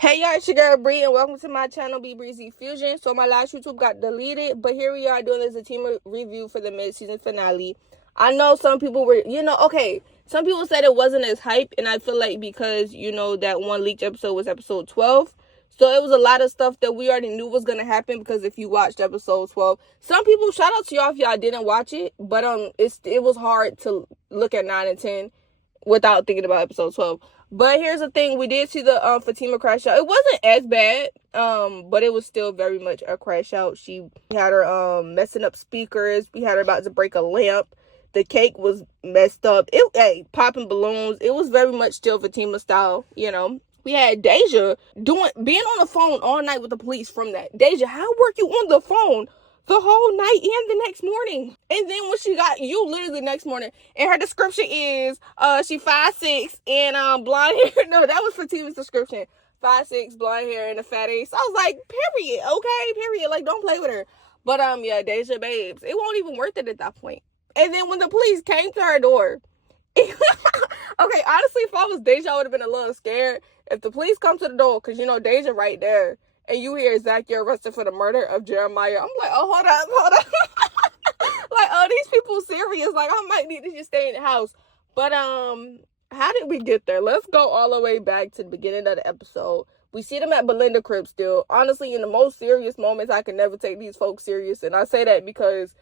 Hey y'all, it's your girl Bree, and welcome to my channel, Be Breezy Fusion. So my last YouTube got deleted, but here we are doing this Zatima review for the mid-season finale. I know some people were, some people said it wasn't as hype, and I feel like because, that one leaked episode was episode 12. So it was a lot of stuff that we already knew was going to happen because if you watched episode 12, some people, shout out to y'all if y'all didn't watch it, but it was hard to look at 9 and 10 without thinking about episode 12. But here's the thing, we did see the Fatima crash out. It wasn't as bad, but it was still very much a crash out. She had her messing up speakers. We had her about to break a lamp. The cake was messed up. Popping balloons. It was very much still Fatima style, We had Deja being on the phone all night with the police from that. Deja, how were you on the phone the whole night and the next morning? And then when she got you literally the next morning, and her description is she 5'6" and blonde hair. No, that was Fatima's description. 5'6", blonde hair and a fat ass. I was like, period, okay, period. Like, don't play with her. But yeah, Deja babes, it won't even worth it at that point. And then when the police came to her door, okay, honestly, if I was Deja, I would have been a little scared. If the police come to the door, because Deja right there, and you hear Zach, you're arrested for the murder of Jeremiah, I'm like, oh, hold up. Like, oh, these people serious. Like, I might need to just stay in the house. But how did we get there? Let's go all the way back to the beginning of the episode. We see them at Belinda crib still. Honestly, in the most serious moments, I can never take these folks serious. And I say that because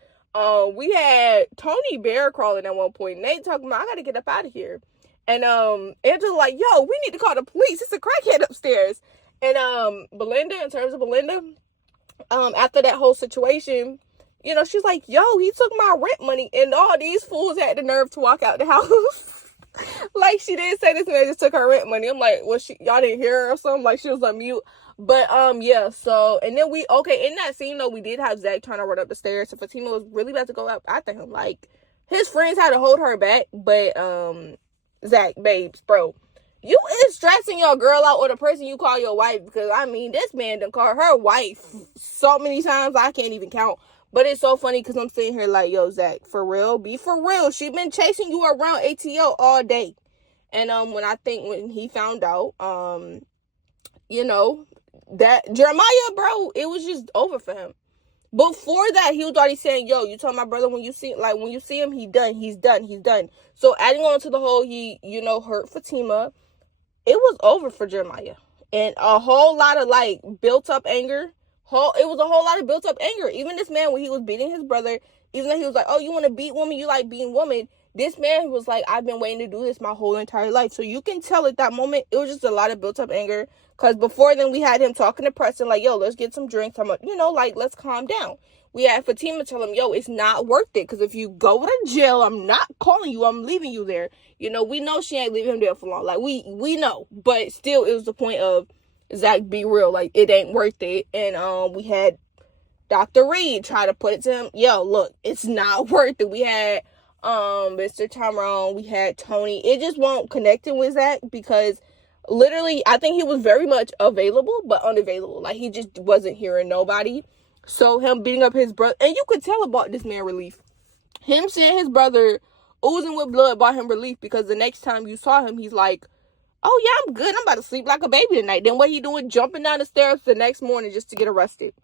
we had Tony Bear crawling at one point. Nate talking about, I gotta get up out of here. And Angela's like, yo, we need to call the police. It's a crackhead upstairs. And Belinda, in terms of Belinda, after that whole situation, she's like, yo, he took my rent money, and all these fools had the nerve to walk out the house. Like, she didn't say this man just took her rent money. I'm like, well, y'all didn't hear her or something? Like, she was on mute. But yeah, so, and then in that scene though, we did have Zach trying to run up the stairs, so Fatima was really about to go up after him. Like, his friends had to hold her back, but Zach, babes, bro, you is stressing your girl out or the person you call your wife, because this man done called her wife so many times I can't even count. But it's so funny because I'm sitting here like, yo, Zach, for real, be for real. She been chasing you around ATL all day. And when he found out, that Jeremiah, bro, it was just over for him. Before that, he was already saying, yo, you told my brother when you see him, he's done. So adding on to the whole, he, hurt Fatima, it was over for Jeremiah. And a whole lot of built up anger. It was a whole lot of built up anger. Even this man, when he was beating his brother, even though he was like, oh, you want to beat women, you like beating women, this man was like, I've been waiting to do this my whole entire life. So you can tell at that moment, it was just a lot of built up anger. Because before then, we had him talking to Preston, like, yo, let's get some drinks. Let's calm down. We had Fatima tell him, yo, it's not worth it. Because if you go to jail, I'm not calling you. I'm leaving you there. We know she ain't leaving him there for long. Like, we know. But still, it was the point of, Zach, be real. Like, it ain't worth it. And we had Dr. Reed try to put it to him, yo, look, it's not worth it. We had Mr. Tyrone. We had Tony. It just won't connect with Zach because literally, I think he was very much available, but unavailable. Like, he just wasn't hearing nobody. So him beating up his brother, and you could tell about this man relief. Him seeing his brother oozing with blood brought him relief because the next time you saw him, he's like, oh yeah, I'm good. I'm about to sleep like a baby tonight. Then what he doing? Jumping down the stairs the next morning just to get arrested.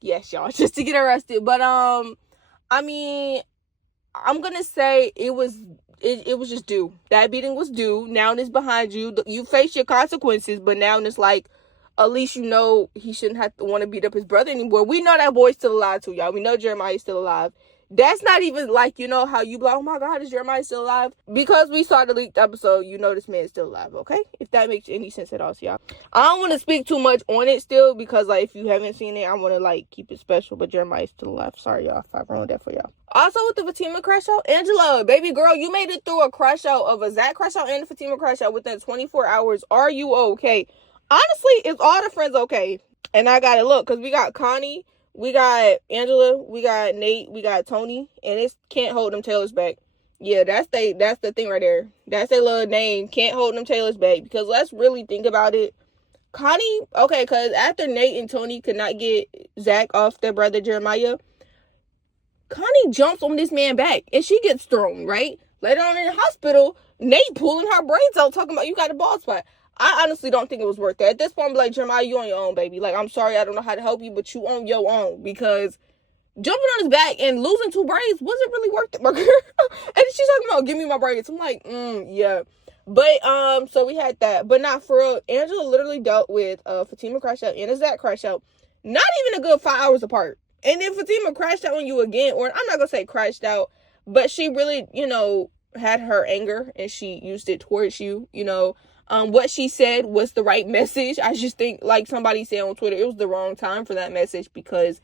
Yes, y'all, just to get arrested. But I'm gonna say it was just due. That beating was due. Now it's behind you. You face your consequences, but now it's like, at least he shouldn't have to want to beat up his brother anymore. We know that boy's still alive too, y'all. We know Jeremiah's still alive. That's not even like, how you be like, oh my God, is Jeremiah still alive? Because we saw the leaked episode, this man is still alive, okay? If that makes any sense at all, so y'all. I don't want to speak too much on it still because, if you haven't seen it, I want to, keep it special, but Jeremiah is still alive. Sorry, y'all, if I ruined that for y'all. Also, with the Fatima crash out, Angela, baby girl, you made it through a crash out of a Zach crash out and a Fatima crash out within 24 hours. Are you okay? Honestly, is all the friends okay? And I got to look, because we got Connie, we got Angela, we got Nate, we got Tony, and it can't hold them tailors back. Yeah, that's the thing right there. That's their little name. Can't hold them tailors back. Because let's really think about it. Connie, okay, because after Nate and Tony could not get Zach off their brother Jeremiah, Connie jumps on this man back, and she gets thrown, right? Later on in the hospital, Nate pulling her braids out, talking about, you got a bald spot. I honestly don't think it was worth it. At this point, I'm like, Jeremiah, you on your own, baby. Like, I'm sorry, I don't know how to help you, but you on your own, because jumping on his back and losing 2 braids wasn't really worth it, my girl. And she's talking about, give me my braids. I'm like, yeah. But, so we had that. But not for real, Angela literally dealt with Fatima crash out and Zach crash out. Not even a good 5 hours apart. And then Fatima crashed out on you again, or I'm not going to say crashed out, but she really, had her anger and she used it towards you, what she said was the right message. I just think, like somebody said on Twitter, it was the wrong time for that message, because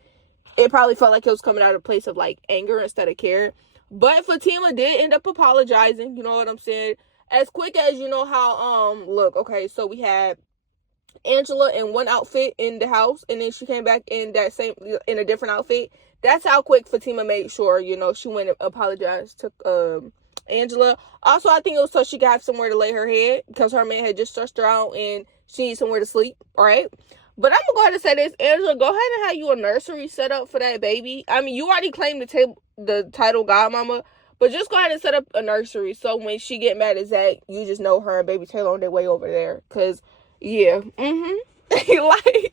it probably felt like it was coming out of a place of like anger instead of care. But Fatima did end up apologizing, you know what I'm saying? As quick as, how, look, okay, so we had Angela in one outfit in the house, and then she came back in a different outfit. That's how quick Fatima made sure, she went and apologized to Angela. Also, I think it was so she could have somewhere to lay her head, because her man had just stressed her out and she needs somewhere to sleep, all right? But I'm gonna go ahead and say this, Angela, go ahead and have you a nursery set up for that baby. I mean, you already claimed the title godmama, but just go ahead and set up a nursery, so when she get mad at Zach, you just know her and baby Taylor on their way over there. Cause yeah, like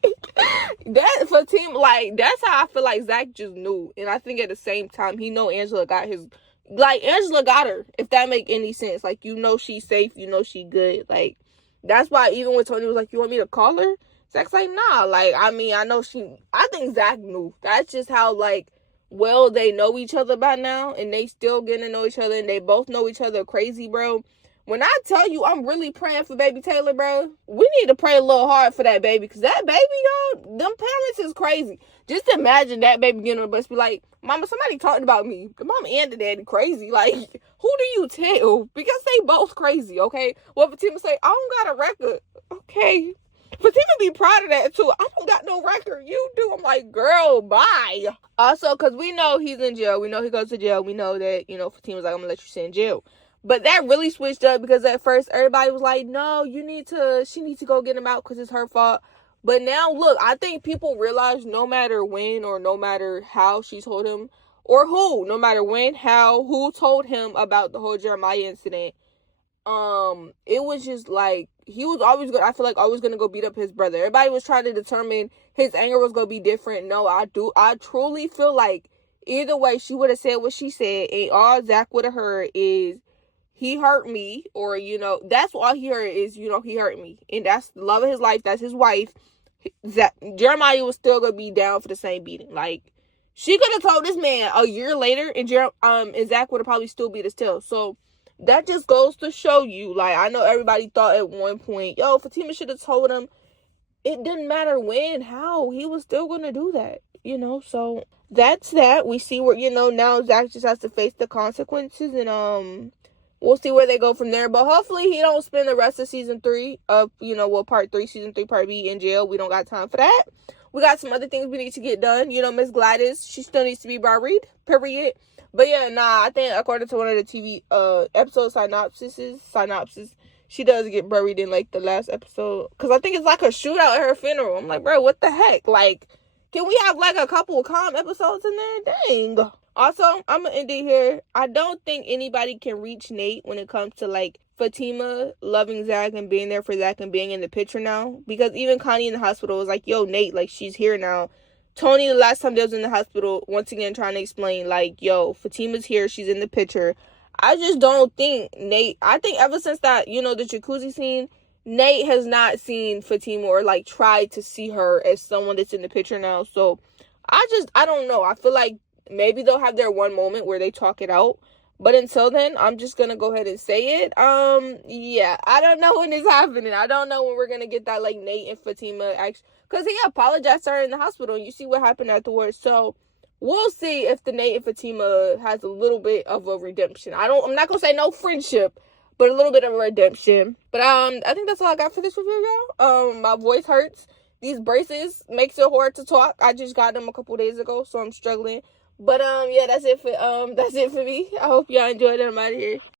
that Fatima, like that's how I feel like Zach just knew, and I think at the same time he know Angela got his. Like, Angela got her, if that make any sense. Like, she's safe, she good. Like, that's why even when Tony was like, you want me to call her? Zach's like, nah. Like, I mean, I think Zach knew. That's just how, like, well they know each other by now, and they still getting to know each other, and they both know each other crazy, bro. When I tell you I'm really praying for baby Taylor, bro, we need to pray a little hard for that baby, because that baby, y'all, them parents is crazy. Just imagine that baby getting on the bus, be like, mama, somebody talked about me. The mama and the daddy crazy. Like, who do you tell? Because they both crazy, okay? Well, Fatima say, I don't got a record. Okay. Fatima be proud of that, too. I don't got no record. You do. I'm like, girl, bye. Also, because we know he's in jail. We know he goes to jail. We know that, Fatima's like, I'm going to let you sit in jail. But that really switched up, because at first everybody was like, no, she needs to go get him out because it's her fault. But now, look, I think people realize no matter when or no matter how she told him, or who, no matter when, how, who told him about the whole Jeremiah incident, it was just like, he was always I feel like always going to go beat up his brother. Everybody was trying to determine his anger was going to be different. No, I truly feel like either way, she would have said what she said, and all Zach would have heard is, he hurt me, or, that's all he heard is, he hurt me. And that's the love of his life. That's his wife. Jeremiah was still going to be down for the same beating. Like, she could have told this man a year later, and Zach would have probably still beat his tail. So, that just goes to show you, like, I know everybody thought at one point, yo, Fatima should have told him. It didn't matter when, how, he was still going to do that, So, that's that. We see where, now Zach just has to face the consequences, and, we'll see where they go from there. But hopefully he don't spend the rest of season 3 of, part 3, season 3, part B in jail. We don't got time for that. We got some other things we need to get done. Miss Gladys, she still needs to be buried, period. But yeah, I think according to one of the TV episode synopsis, she does get buried in like the last episode. Because I think it's like a shootout at her funeral. I'm like, bro, what the heck? Like, can we have like a couple of calm episodes in there? Dang. Also, I'm going to end it here. I don't think anybody can reach Nate when it comes to, like, Fatima loving Zach and being there for Zach and being in the picture now. Because even Connie in the hospital was like, yo, Nate, like, she's here now. Tony, the last time they was in the hospital, once again trying to explain, like, yo, Fatima's here. She's in the picture. I just don't think Nate... I think ever since that, the jacuzzi scene, Nate has not seen Fatima or, like, tried to see her as someone that's in the picture now. So, I don't know. I feel like maybe they'll have their one moment where they talk it out. But until then, I'm just going to go ahead and say it. Yeah, I don't know when it's happening. I don't know when we're going to get that, like, Nate and Fatima action. Because he apologized to her in the hospital. And you see what happened afterwards. So, we'll see if the Nate and Fatima has a little bit of a redemption. I'm not going to say no friendship, but a little bit of a redemption. But, I think that's all I got for this review, y'all. My voice hurts. These braces makes it hard to talk. I just got them a couple days ago, so I'm struggling. But, yeah, that's it for me. I hope y'all enjoyed it. I'm out of here.